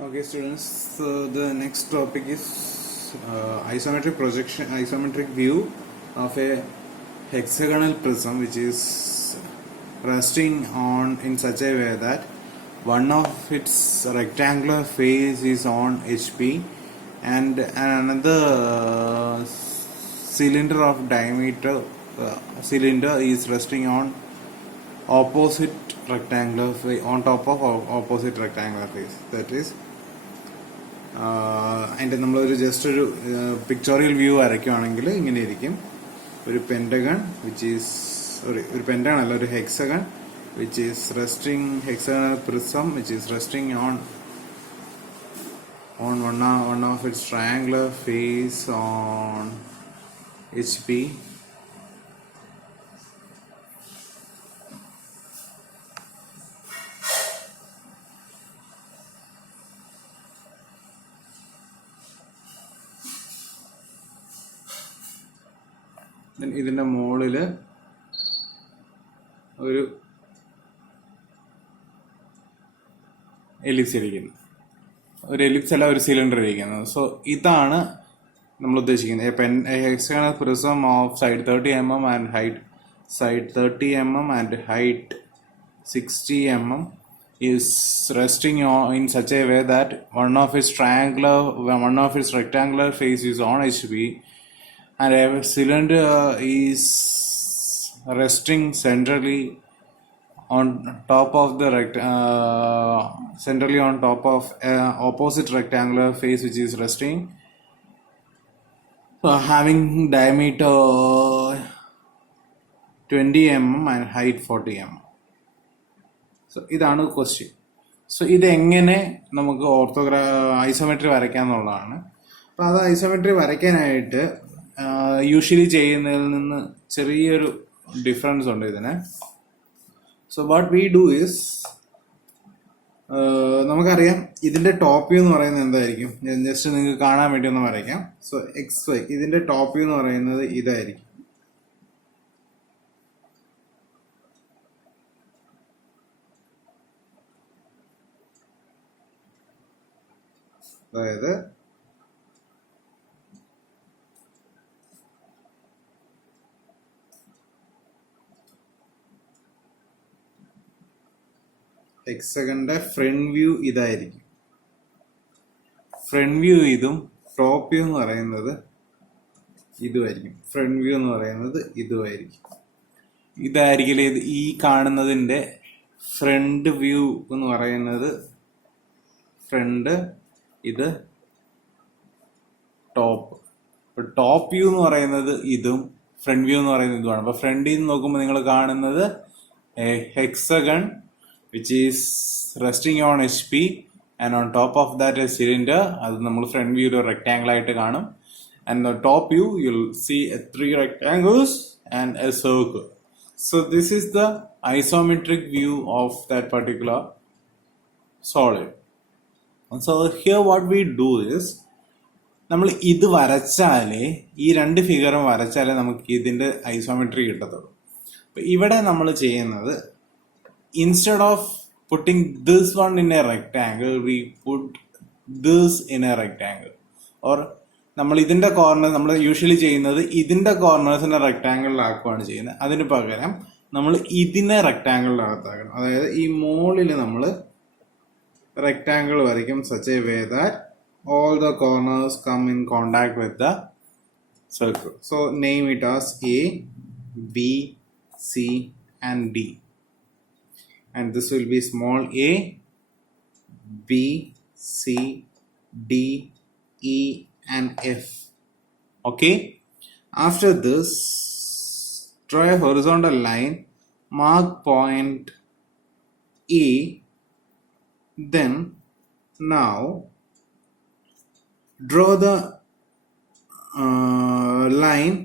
Okay, students. So the next topic is isometric view of a hexagonal prism, which is resting on in such a way that one of its rectangular face is on HP, and another cylinder of diameter cylinder is resting on opposite rectangular face, on top of opposite rectangular face. That is അതിൻ്റെ നമ്മളൊരു ജസ്റ്റ് ഒരു pictorial view വരയ്ക്കുകയാണെങ്കിൽ ഇങ്ങനെ ഇരിക്കും. ഒരു pentagon which is ഒരു പെൻറ്റഗൺ അല്ല, ഒരു hexagon which is resting, hexagonal prism which is resting on one of its triangular face on HP. ഇതിന്റെ മുകളില് ഒരു എലിപ്സ് ഇരിക്കുന്നു, ഒരു എലിപ്സ് അല്ല, ഒരു സിലിണ്ടർ ഇരിക്കുന്നത്. സോ ഇതാണ് നമ്മൾ ഉദ്ദേശിക്കുന്നത്. Hexagonal prism of side 30 mm and height 30 mm and height 60 mm is resting in such a way that one of its rectangular face is on HP, and a cylinder is resting centrally on top of the centrally on top of opposite rectangular face which is resting, having diameter 20 mm and height 40 mm. So ഇതാണ് question. So ഇതെങ്ങനെ നമുക്ക് ഐസോമെട്രി വരയ്ക്കാം എന്നുള്ളതാണ്. അപ്പോൾ അത് ഐസോമെട്രി വരയ്ക്കാനായിട്ട് യൂഷ്വലി ചെയ്യുന്നതിൽ നിന്ന് ചെറിയൊരു ഡിഫറൻസ് ഉണ്ട് ഇതിന്. So what we do is, നമുക്കറിയാം ഇതിന്റെ ടോപ്പ് വ്യൂ എന്ന് പറയുന്നത് എന്തായിരിക്കും. ഞാൻ ജസ്റ്റ് നിങ്ങൾക്ക് കാണാൻ വേണ്ടി ഒന്ന് വരയ്ക്കാം. സോ XY, ഇതിന്റെ ടോപ്പ് വ്യൂ എന്ന് പറയുന്നത് ഇതായിരിക്കും. അതായത് ഹെക്സഗന്റെ ഫ്രണ്ട് വ്യൂ ഇതായിരിക്കും. ഫ്രണ്ട് വ്യൂ ഇതും ടോപ്പ് വ്യൂ എന്ന് പറയുന്നത് ഇതുമായിരിക്കും. ഫ്രണ്ട് വ്യൂ എന്ന് പറയുന്നത് ഇതുമായിരിക്കും. ഇതായിരിക്കില്ല ഈ കാണുന്നതിന്റെ ഫ്രണ്ട് വ്യൂ എന്ന് പറയുന്നത്. ഫ്രണ്ട്, ഇത് ടോപ്പ്. ഇപ്പൊ ടോപ്പ് വ്യൂ എന്ന് പറയുന്നത് ഇതും ഫ്രണ്ട് വ്യൂ എന്ന് പറയുന്നത് ഇതുമാണ്. അപ്പൊ ഫ്രണ്ടിൽ നിന്ന് നോക്കുമ്പോൾ നിങ്ങൾ കാണുന്നത് hexagon which is resting on HP, and on top of that a cylinder. അത് നമ്മൾ ഫ്രണ്ട് വ്യൂ ഒരു റെക്ടാംഗിൾ ആയിട്ട് കാണും. And the top view you'll see 3 rectangles and a circle. So this is the isometric view of that particular solid. So here what we do is, നമ്മൾ ഇത് വരച്ചാലേ, ഈ രണ്ട് ഫിഗറും വരച്ചാലേ നമുക്ക് ഇതിന്റെ ഐസോമെട്രി കിട്ടത്തുള്ളൂ. അപ്പൊ ഇവിടെ നമ്മൾ ചെയ്യുന്നത്, instead of putting this one in a rectangle, we put this in a rectangle. Or നമ്മൾ ഇതിന്റെ കോർണർ, നമ്മൾ യൂഷ്വലി ചെയ്യുന്നത് ഇതിന്റെ കോർണേഴ്സിനെ റെക്ടാംഗിളിലാക്കുകയാണ് ചെയ്യുന്നത്. അതിന് പകരം നമ്മൾ ഇതിനെ റെക്ടാംഗിളിനകത്താക്കണം. അതായത് ഈ മുകളിൽ നമ്മൾ rectangle വരയ്ക്കും such a way that all the corners come in contact with the circle. So name it as A, B, C and D, and this will be small a, B, C, D, E and F. Okay, after this draw a horizontal line, mark point E. Then now draw the line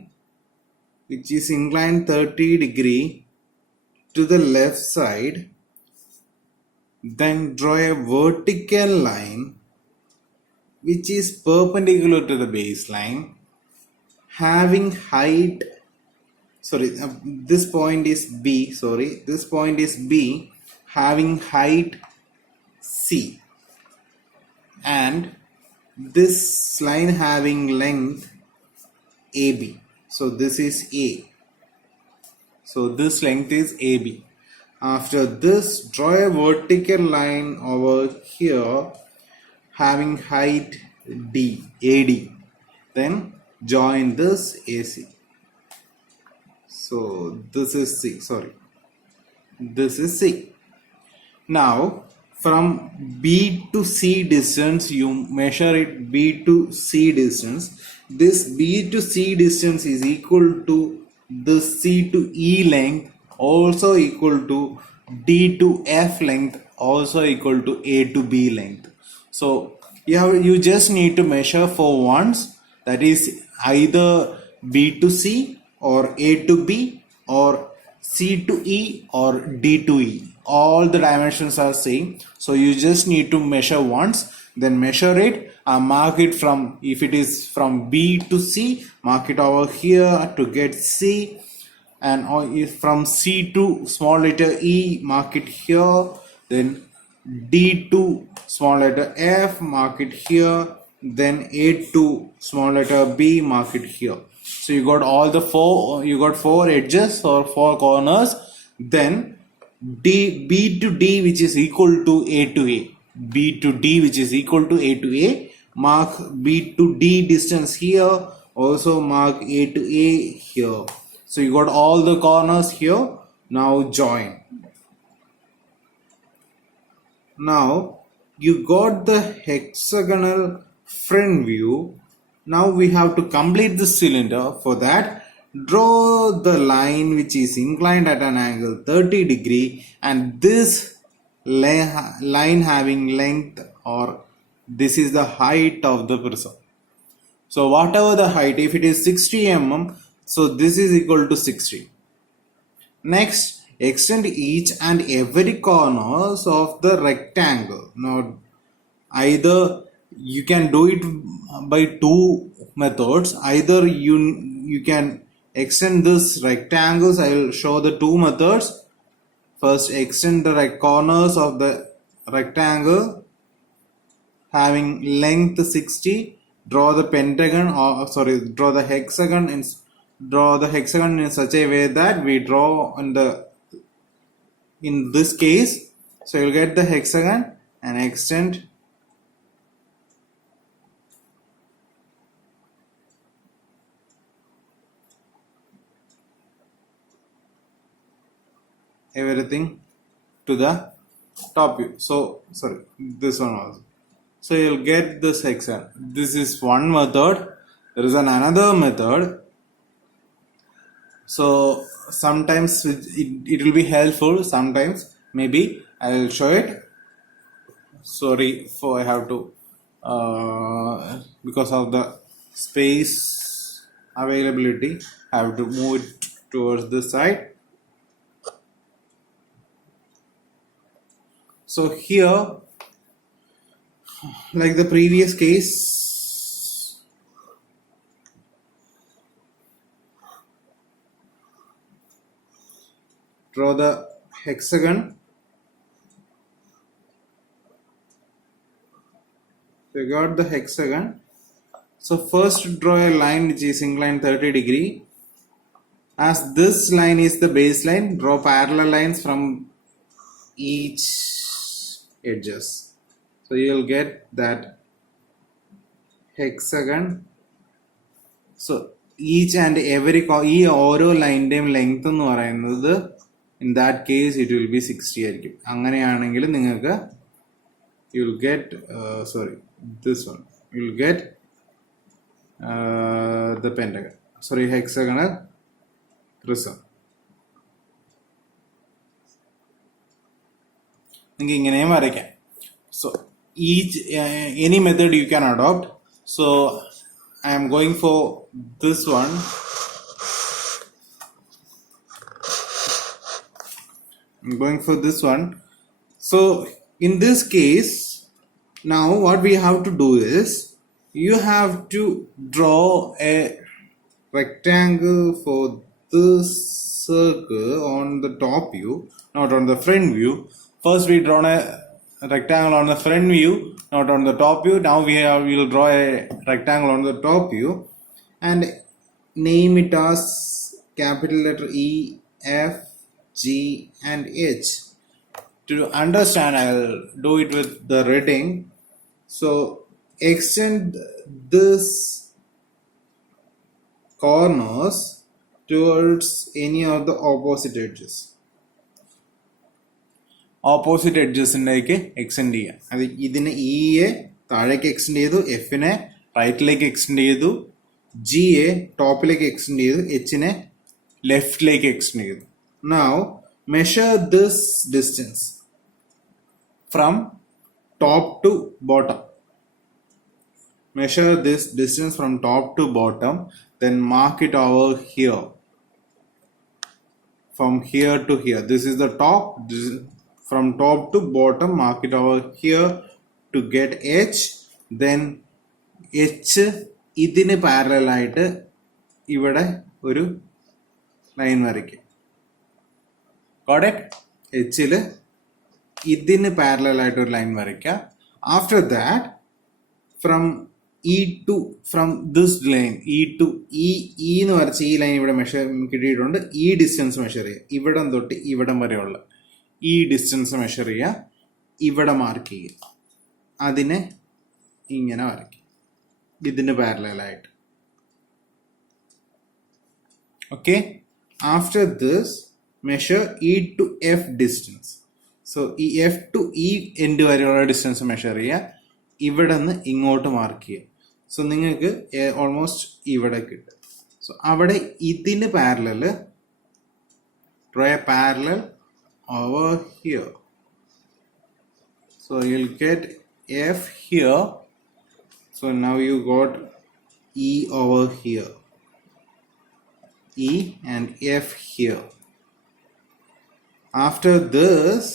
which is inclined 30 degree to the left side. Then draw a vertical line which is perpendicular to the baseline, having height, this point is B, having height C. and this line having length AB. So this is A. So this length is AB. After this, draw a vertical line over here having height D, AD. Then join this AC. So this is C, sorry. This is C. Now from B to C distance, you measure it B to C distance. This B to C distance is equal to the C to E length, also equal to D to F length, also equal to A to B length. So you just need to measure for once, that is either B to C or A to B or C to E or D to E. All the dimensions are same, so you just need to measure once, then measure it and mark it from, if it is from B to C, mark it over here to get C, and if from C to small letter E, mark it here, then D to small letter F, mark it here, then A to small letter B, mark it here. So you got all the four edges or four corners. Then B to D, which is equal to A to A. B to D, which is equal to A to A. Mark B to D distance here. Also mark A to A here. So you got all the corners here. Now join. Now you got the hexagonal front view. Now we have to complete the cylinder. For that, draw the line which is inclined at an angle 30 degree, and this line having length, or this is the height of the prism. So whatever the height, if it is 60 mm, so this is equal to 60. Next, extend each and every corners of the rectangle. Now either you can do it by two methods. Either you can extend this rectangles. I will show the two methods. First, extend the corners of the rectangle having length 60. Draw the pentagon, or sorry, draw the hexagon in such a way that we draw in this case. So you'll get the hexagon and extend everything to the top view. So sorry, this one also. So you'll get this hexagon. This is one method. There is another method. So sometimes it will be helpful. Sometimes maybe I will show it. Sorry for I have to because of the space availability, I have to move it towards this side. So here, like the previous case, draw the hexagon. So you got the hexagon. So first draw a line which is inclined 30 degree. As this line is the baseline, draw parallel lines from each edges. So you'll get that hexagon. So each and every ഓരോ ലൈൻ്റെയും ലെങ്ത് എന്ന് പറയുന്നത് in that case it will be 60 ആയിരിക്കും. അങ്ങനെയാണെങ്കിൽ നിങ്ങൾക്ക് you will get this one, you will get the pentagon, hexagonal prism. നിങ്ങൾക്ക് ഇങ്ങനെയും വരയ്ക്കാം. So each any method you can adopt. So I am going for this one. I'm going for this one. So in this case, now what we have to do is you have to draw a rectangle for this circle on the top view, not on the front view. First we draw a rectangle on the front view, not on the top view. Now we will draw a rectangle on the top view and name it as capital letter E, F, G and H. To understand, I'll do it with the reading. So extend this corners towards any of the opposite edges. Opposite എഡ്ജസിലേക്ക് extend ചെയ്യാം. അത് ഇതിനെ ഇയെ താഴേക്ക് എക്സ്റ്റെൻഡ് ചെയ്തു, എഫിനെ റൈറ്റിലേക്ക് എക്സ്റ്റെൻഡ് ചെയ്തു, ജിയെ ടോപ്പിലേക്ക് എക്സ്റ്റെൻഡ് ചെയ്തു, എച്ചിനെ ലെഫ്റ്റിലേക്ക് എക്സ്റ്റെൻഡ് ചെയ്തു. Now measure this distance from top to bottom. Measure this distance from top to bottom, then mark it over here. From here to here. This is the top. From top to bottom, mark it over here to get H. Then H ഇതിന് പാരലൽ ആയിട്ട് ഇവിടെ ഒരു ലൈൻ വരയ്ക്കുക. Got it? Hല് ഇതിന് പാരലൽ ആയിട്ട് ഒരു ലൈൻ വരയ്ക്കുക. After that, from E2, from this line E2, E എന്ന് വരച്ച ഈ ലൈൻ ഇവിടെ മെഷർ കിട്ടിയിട്ടുണ്ട്. ഈ ഡിസ്റ്റൻസ് മെഷർ ചെയ്യുക. ഇവിടം തൊട്ട് ഇവിടം വരെയുള്ള ഈ ഡിസ്റ്റൻസ് മെഷർ ചെയ്യുക. ഇവിടെ മാർക്ക് ചെയ്യുക. അതിനെ ഇങ്ങനെ വരയ്ക്കുക ഇതിന് പാരലലായിട്ട്. Okay. After this measure E to F distance. So ഈ F to E എൻഡ് വരെയുള്ള ഡിസ്റ്റൻസ് മെഷർ ചെയ്യുക. ഇവിടെ നിന്ന് ഇങ്ങോട്ട് മാർക്ക് ചെയ്യുക. സോ നിങ്ങൾക്ക് ഓൾമോസ്റ്റ് ഇവിടെ കിട്ടും. സോ അവിടെ ഇതിന് parallel draw a parallel over here. So you'll get F here. So now you got E over here, E and F here. After this,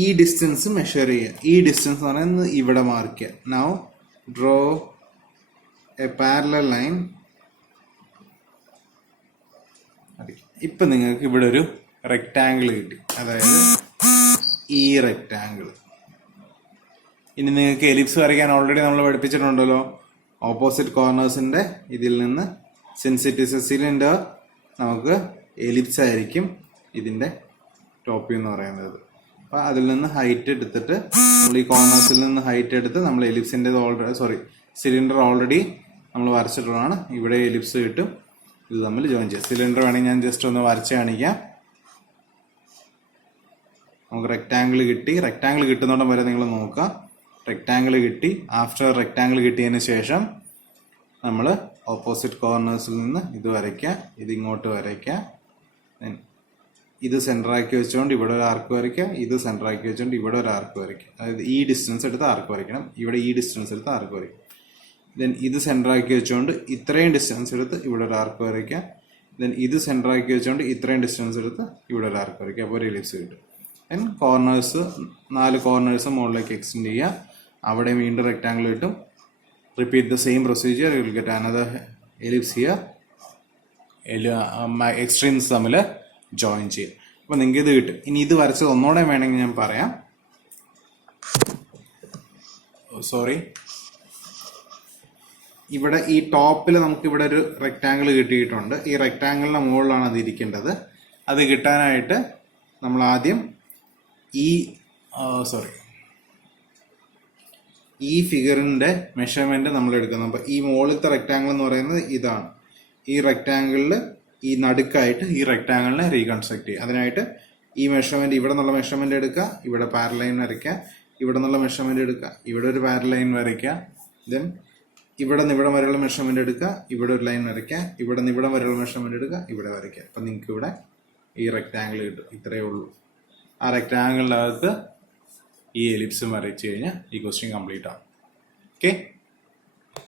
ഈ ഡിസ്റ്റൻസ് മെഷർ ചെയ്യുക. ഈ ഡിസ്റ്റൻസ് എന്ന് പറയുന്നത് ഇവിടെ മാർക്ക് ചെയ്യുക. Now draw A parallel line. ഇപ്പൊ നിങ്ങൾക്ക് ഇവിടെ ഒരു റെക്ടാങ്കിൾ കിട്ടി, അതായത് ഈ റെക്ടാങ്കിൾ. ഇനി നിങ്ങൾക്ക് എലിപ്സ് വരയ്ക്കാൻ ഓൾറെഡി നമ്മൾ പഠിപ്പിച്ചിട്ടുണ്ടല്ലോ. ഓപ്പോസിറ്റ് കോർണേഴ്സിന്റെ ഇതിൽ നിന്ന് since it is A cylinder, നമുക്ക് എലിപ്സ് ആയിരിക്കും ഇതിന്റെ ടോപ്പ് വ്യൂ എന്ന് പറയുന്നത്. അപ്പൊ അതിൽ നിന്ന് ഹൈറ്റ് എടുത്തിട്ട് നമ്മൾ ഈ കോർണേഴ്സിൽ നിന്ന് ഹൈറ്റ് എടുത്ത് നമ്മൾ എലിപ്സിന്റെ സിലിണ്ടർ ഓൾറെഡി നമ്മൾ വരച്ചിട്ടുള്ളതാണ്. ഇവിടെ എലിപ്സ് കിട്ടും. ഇത് തമ്മിൽ ജോയിൻ ചെയ്യാം. സിലിണ്ടർ വേണമെങ്കിൽ ഞാൻ ജസ്റ്റ് ഒന്ന് വരച്ച് കാണിക്കാം. നമുക്ക് റെക്ടാങ്കിൾ കിട്ടി. റെക്ടാങ്കിൾ കിട്ടുന്നോടം വരെ നിങ്ങൾ നോക്കുക. റെക്ടാങ്കിൾ കിട്ടി. ആഫ്റ്റർ റെക്ടാങ്കിൾ കിട്ടിയതിന് ശേഷം നമ്മൾ ഓപ്പോസിറ്റ് കോർണേഴ്സിൽ നിന്ന് ഇത് വരയ്ക്കുക, ഇത് ഇങ്ങോട്ട് വരയ്ക്കുക. ഇത് സെൻറ്ററാക്കി വെച്ചുകൊണ്ട് ഇവിടെ ഒരു ആർക്ക് വരയ്ക്കുക, ഇത് സെൻറ്ററാക്കി വെച്ചുകൊണ്ട് ഇവിടെ ഒരു ആർക്ക് വരയ്ക്കുക. അതായത് ഈ ഡിസ്റ്റൻസ് എടുത്ത് ആർക്ക് വരയ്ക്കണം, ഇവിടെ ഈ ഡിസ്റ്റൻസ് എടുത്ത് ആർക്ക് വരയ്ക്കും. ദെൻ ഇത് സെൻറ്ററാക്കി വെച്ചുകൊണ്ട് ഇത്രയും ഡിസ്റ്റൻസ് എടുത്ത് ഇവിടെ ഒരു ആർക്ക് വരയ്ക്കുക. ദെൻ ഇത് സെൻറ്ററാക്കി വെച്ചുകൊണ്ട് ഇത്രയും ഡിസ്റ്റൻസ് എടുത്ത് ഇവിടെ ഒരു ആർക്ക് വരയ്ക്കുക. അപ്പോൾ ഒരു എലിപ്സ് കിട്ടും. ദെൻ കോർണേഴ്സ് 4 കോർണേഴ്സ് മുകളിലേക്ക് എക്സ്റ്റെൻഡ് ചെയ്യുക. അവിടെ വീണ്ടും റെക്ടാങ്കിൾ കിട്ടും. Repeat the same procedure. You will get another ellipse here. Extremes തമ്മിൽ ജോയിൻ ചെയ്യും. അപ്പൊ നിങ്ങൾക്ക് ഇത് കിട്ടും. ഇനി ഇത് വരച്ചത് ഒന്നോടെ വേണമെങ്കിൽ ഞാൻ പറയാം. സോറി, ഇവിടെ ഈ ടോപ്പിൽ നമുക്ക് ഇവിടെ ഒരു റെക്ടാങ്കിൾ കിട്ടിയിട്ടുണ്ട്. ഈ റെക്ടാങ്കിളിന്റെ മുകളിലാണ് അത് ഇരിക്കേണ്ടത്. അത് കിട്ടാനായിട്ട് നമ്മൾ ആദ്യം ഈ ഫിഗറിന്റെ മെഷർമെന്റ് നമ്മൾ എടുക്കണം. അപ്പൊ ഈ മുകളിലത്തെ റെക്ടാങ്കിൾ എന്ന് പറയുന്നത് ഇതാണ്. ഈ റെക്ടാങ്കിളിൽ ഈ നടുക്കായിട്ട് ഈ റെക്ടാങ്കിളിനെ റീകൺസ്ട്രക്ട് ചെയ്യുക. അതിനായിട്ട് ഈ മെഷർമെന്റ് ഇവിടെ നിന്നുള്ള മെഷർമെന്റ് എടുക്കുക, ഇവിടെ പാരലൈൻ വരയ്ക്കുക. ഇവിടെ നിന്നുള്ള മെഷർമെന്റ് എടുക്കുക, ഇവിടെ ഒരു പാരലൈൻ വരയ്ക്കുക. ദെൻ ഇവിടെ നിന്ന് ഇവിടെ വരെയുള്ള മെഷർമെന്റ് എടുക്കുക, ഇവിടെ ഒരു ലൈൻ വരയ്ക്കുക. ഇവിടെ നിന്ന് ഇവിടെ വരെയുള്ള മെഷർമെന്റ് എടുക്കുക, ഇവിടെ വരയ്ക്കുക. അപ്പം നിങ്ങൾക്ക് ഇവിടെ ഈ റെക്ടാങ്കിൾ കിട്ടും. ഇത്രയേ ഉള്ളൂ. ആ റെക്ടാങ്കിളിനകത്ത് ഈ എലിപ്സും വരച്ച് കഴിഞ്ഞാൽ ഈ ക്വസ്റ്റ്യൻ കംപ്ലീറ്റ് ആവും. ഓക്കെ.